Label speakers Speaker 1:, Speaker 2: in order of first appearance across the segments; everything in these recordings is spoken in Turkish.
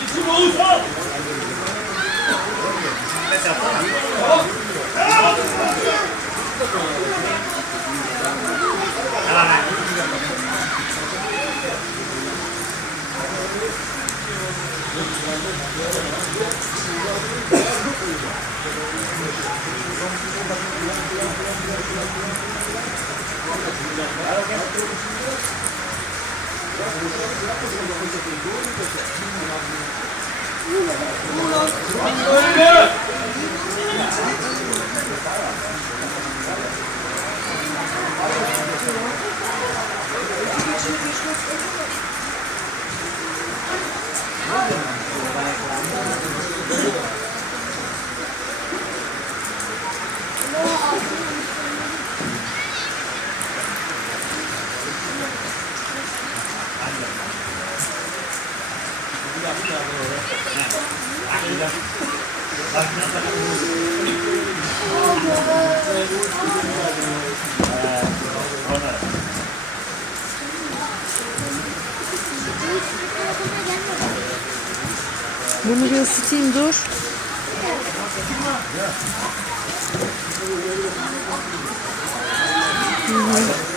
Speaker 1: Bizim Oğuzhan! Thank you. Uno, uno,
Speaker 2: Bunu bir ısıtayım dur. Hı -hı.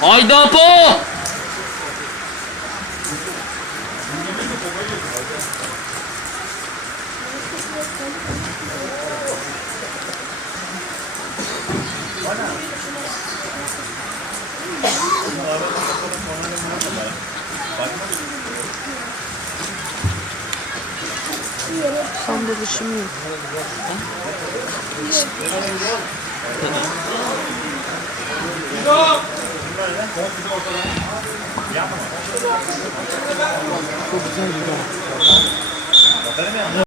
Speaker 3: Haydi Apo!
Speaker 1: Bakma.
Speaker 2: Son buluşum yok.
Speaker 1: Bu güzel bir